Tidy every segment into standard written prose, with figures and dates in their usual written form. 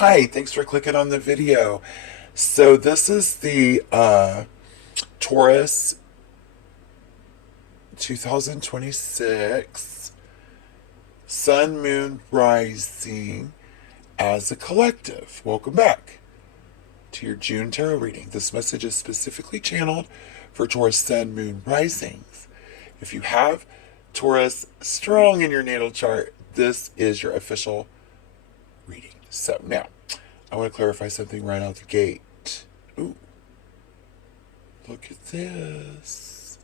Hi, thanks for clicking on the video. So this is the Taurus 2026 Sun Moon Rising as a collective. Welcome back to your June tarot reading. This message is specifically channeled for Taurus Sun Moon Risings. If you have Taurus strong in your natal chart, this is your official reading. So now, I want to clarify something right out the gate. Ooh, look at this.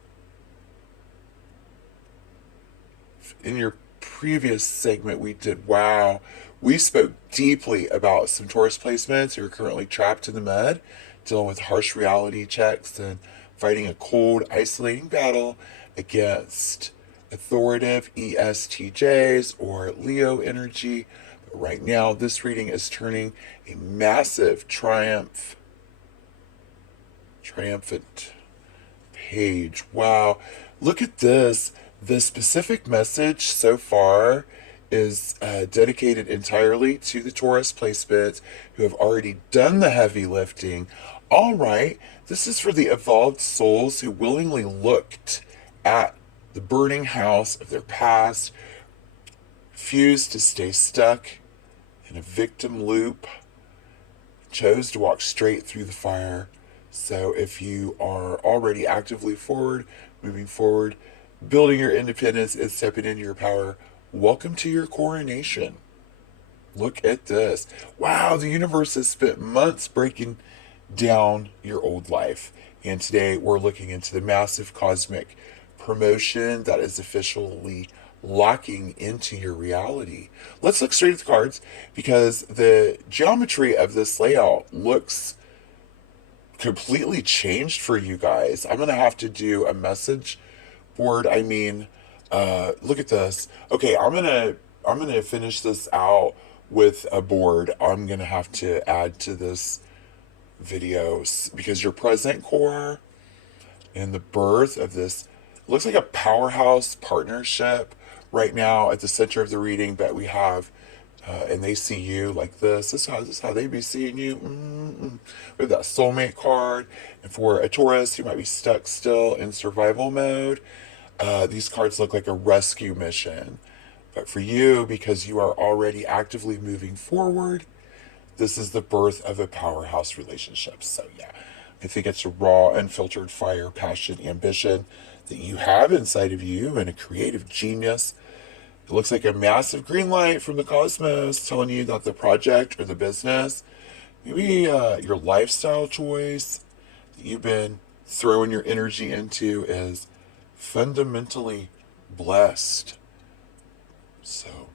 In your previous segment, we spoke deeply about some Taurus placements who are currently trapped in the mud, dealing with harsh reality checks and fighting a cold, isolating battle against authoritative ESTJs or Leo energy. But right now, this reading is turning a massive triumphant page. Wow, look at this. The specific message so far is dedicated entirely to the Taurus placements who have already done the heavy lifting. All right, this is for the evolved souls who willingly looked at the burning house of their past, refused to stay stuck in a victim loop, chose to walk straight through the fire. So if you are already actively moving forward, building your independence and stepping into your power, welcome to your coronation. Look at this. Wow, the universe has spent months breaking down your old life. And today we're looking into the massive cosmic promotion that is officially locking into your reality. Let's look straight at the cards because the geometry of this layout looks completely changed for you guys. I'm going to have to do a message board. Look at this. Okay, I'm gonna finish this out with a board. I'm gonna have to add to this video because your present core and the birth of this looks like a powerhouse partnership right now at the center of the reading. But we have and they see you like this. This is how they be seeing you. We have that soulmate card. And for a Taurus, you might be stuck still in survival mode. These cards look like a rescue mission. But for you, because you are already actively moving forward, this is the birth of a powerhouse relationship. So yeah, I think it's a raw, unfiltered fire, passion, ambition that you have inside of you and a creative genius. It looks like a massive green light from the cosmos telling you that the project or the business, maybe your lifestyle choice that you've been throwing your energy into is fundamentally blessed. So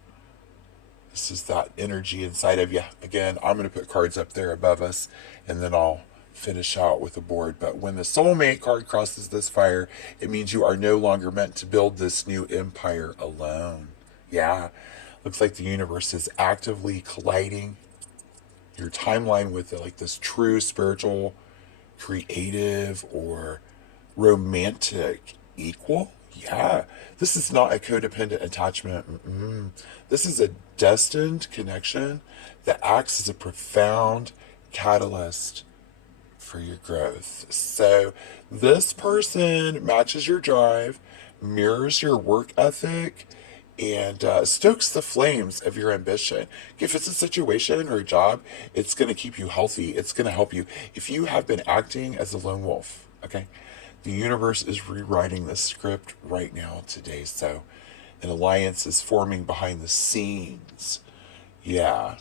this is that energy inside of you. Again, I'm going to put cards up there above us and then I'll finish out with a board. But when the soulmate card crosses this fire, it means you are no longer meant to build this new empire alone. Yeah, looks like the universe is actively colliding your timeline with like this true spiritual, creative, or romantic equal. Yeah, this is not a codependent attachment. This is a destined connection that acts as a profound catalyst for your growth. So this person matches your drive, mirrors your work ethic, and stokes the flames of your ambition. If it's a situation or a job, it's going to keep you healthy. It's going to help you. If you have been acting as a lone wolf, okay, the universe is rewriting the script right now today. So an alliance is forming behind the scenes. Yeah,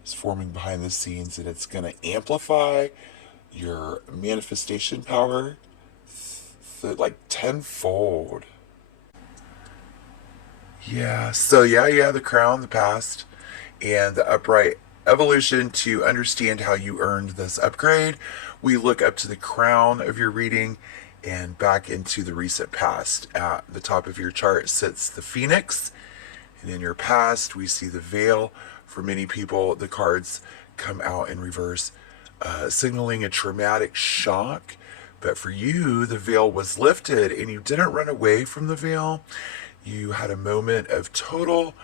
it's forming behind the scenes, and it's going to amplify your manifestation power like tenfold. Yeah, so yeah, the crown, the past, and the upright evolution. To understand how you earned this upgrade, we look up to the crown of your reading and back into the recent past. At the top of your chart sits the phoenix, and in your past, we see the veil. For many people, the cards come out in reverse, signaling a traumatic shock. But for you, the veil was lifted and you didn't run away from the veil. You had a moment of total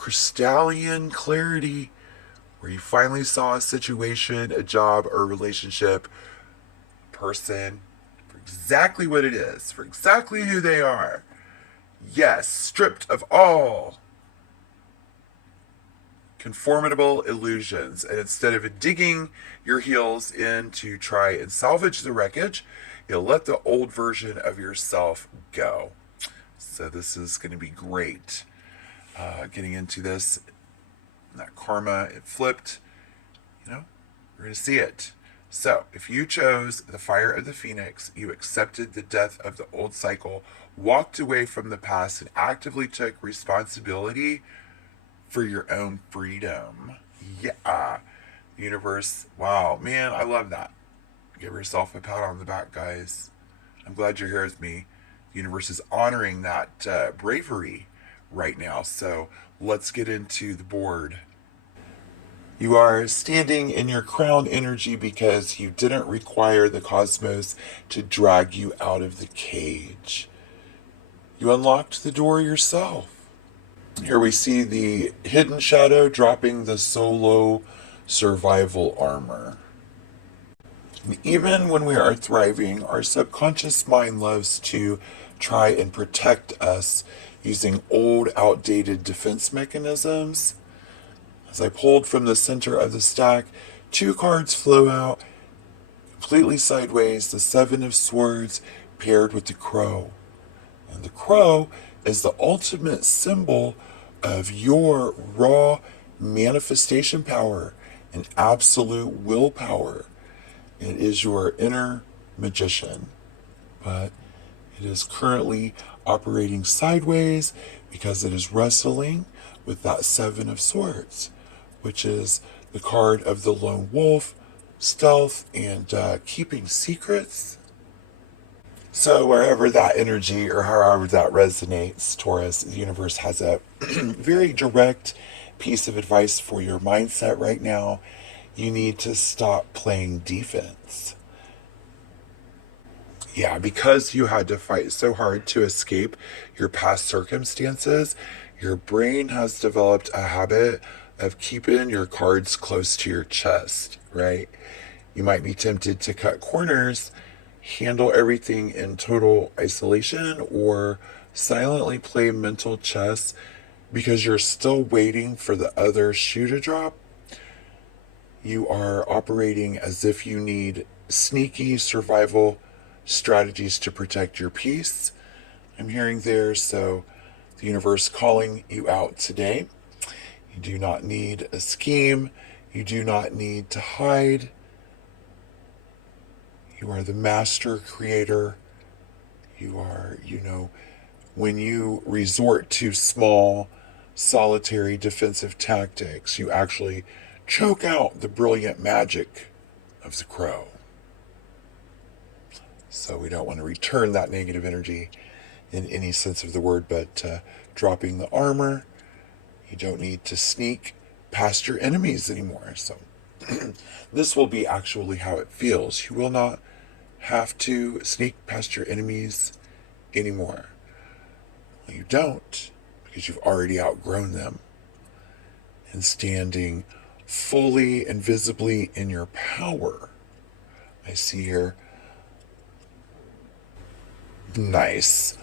crystalline clarity where you finally saw a situation, a job, or a relationship, person, for exactly what it is, for exactly who they are. Yes, stripped of all conformable illusions. And instead of digging your heels in to try and salvage the wreckage, you'll let the old version of yourself go. So this is going to be great. Getting into this, that karma, it flipped. You know, we're going to see it. So, if you chose the fire of the phoenix, you accepted the death of the old cycle, walked away from the past, and actively took responsibility for your own freedom. Yeah. Universe, wow, man, I love that. Give yourself a pat on the back, guys. I'm glad you're here with me. The universe is honoring that bravery right now. So let's get into the board. You are standing in your crown energy because you didn't require the cosmos to drag you out of the cage. You unlocked the door yourself. Here we see the hidden shadow dropping the solo survival armor. And even when we are thriving, our subconscious mind loves to try and protect us using old, outdated defense mechanisms. As I pulled from the center of the stack, 2 cards flow out, completely sideways, the 7 of Swords paired with the Crow. And the Crow is the ultimate symbol of your raw manifestation power and absolute willpower. It is your inner magician, but it is currently operating sideways because it is wrestling with that 7 of Swords, which is the card of the lone wolf, stealth, and keeping secrets. So wherever that energy or however that resonates, Taurus, the universe has a very direct piece of advice for your mindset right now. You need to stop playing defense. Yeah, because you had to fight so hard to escape your past circumstances, your brain has developed a habit of keeping your cards close to your chest, right? You might be tempted to cut corners, handle everything in total isolation, or silently play mental chess because you're still waiting for the other shoe to drop. You are operating as if you need sneaky survival strategies to protect your peace. I'm hearing there, so the universe calling you out today. You do not need a scheme. You do not need to hide. You are the master creator. You are, when you resort to small, solitary defensive tactics, you actually choke out the brilliant magic of the Crow. So we don't want to return that negative energy in any sense of the word, but dropping the armor, you don't need to sneak past your enemies anymore. So this will be actually how it feels. You will not have to sneak past your enemies anymore. Well, you don't, because you've already outgrown them. And standing fully and visibly in your power. I see here. Nice.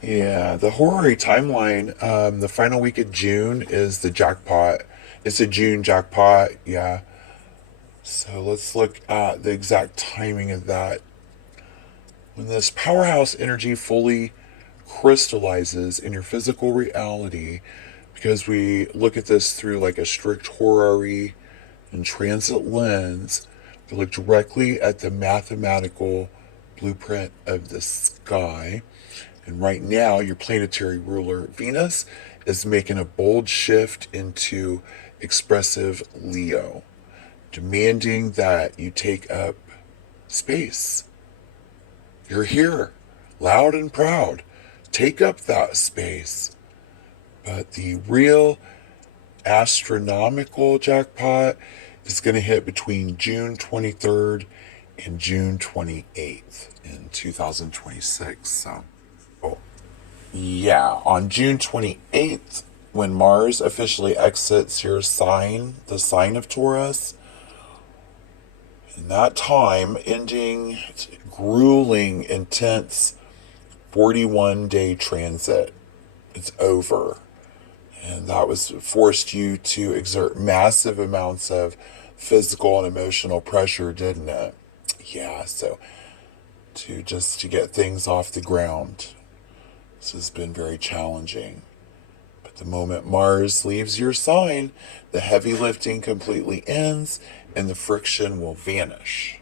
Yeah, the horary timeline, the final week of June is the jackpot. It's a June jackpot, yeah. So let's look at the exact timing of that. When this powerhouse energy fully crystallizes in your physical reality, because we look at this through like a strict horary and transit lens, we look directly at the mathematical blueprint of the sky. And right now, your planetary ruler, Venus, is making a bold shift into expressive Leo, demanding that you take up space. You're here, loud and proud. Take up that space. But the real astronomical jackpot is going to hit between June 23rd and June 28th in 2026. So, yeah, on June 28th, when Mars officially exits your sign, the sign of Taurus, in that time, ending grueling, intense 41-day transit. It's over. And that was forced you to exert massive amounts of physical and emotional pressure, didn't it? Yeah, so to get things off the ground. This has been very challenging. But the moment Mars leaves your sign, the heavy lifting completely ends and the friction will vanish.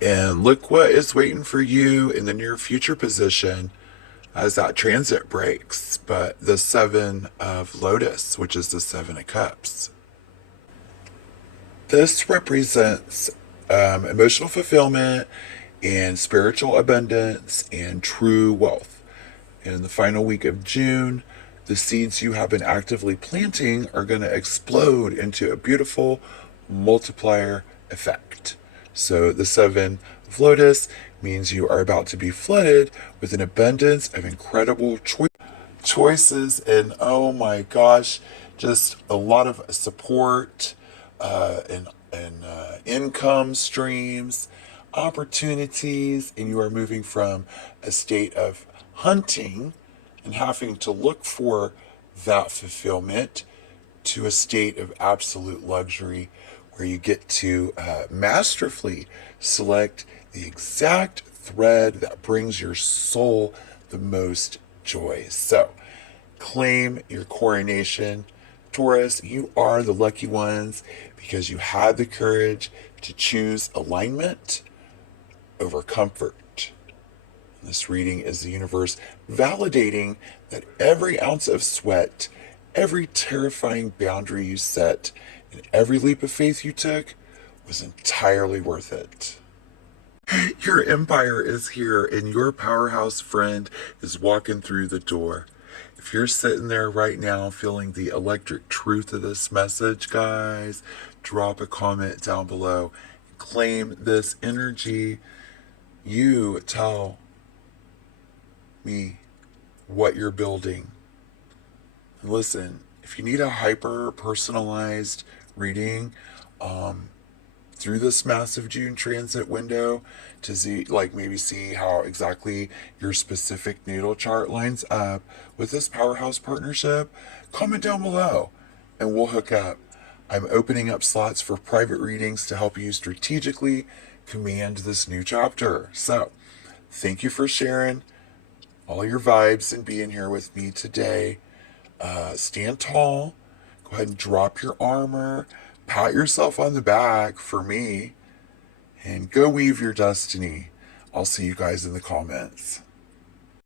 And look what is waiting for you in the near future position as that transit breaks. But the Seven of Lotus, which is the Seven of Cups. This represents emotional fulfillment and spiritual abundance and true wealth. And in the final week of June, the seeds you have been actively planting are going to explode into a beautiful multiplier effect. So the Seven of Lotus means you are about to be flooded with an abundance of incredible choices and, oh my gosh, just a lot of support and income streams, opportunities, and you are moving from a state of hunting and having to look for that fulfillment to a state of absolute luxury where you get to masterfully select the exact thread that brings your soul the most joy. So claim your coronation. Taurus, you are the lucky ones because you had the courage to choose alignment over comfort. This reading is the universe validating that every ounce of sweat, every terrifying boundary you set, and every leap of faith you took was entirely worth it. Your empire is here and your powerhouse friend is walking through the door. If you're sitting there right now feeling the electric truth of this message, guys, drop a comment down below. Claim this energy. You tell me what you're building. And listen, if you need a hyper personalized reading through this massive June transit window to see, like maybe see how exactly your specific natal chart lines up with this powerhouse partnership, comment down below and we'll hook up. I'm opening up slots for private readings to help you strategically command this new chapter. So thank you for sharing all your vibes and being here with me today. Stand tall. Go ahead and drop your armor. Pat yourself on the back for me. And go weave your destiny. I'll see you guys in the comments.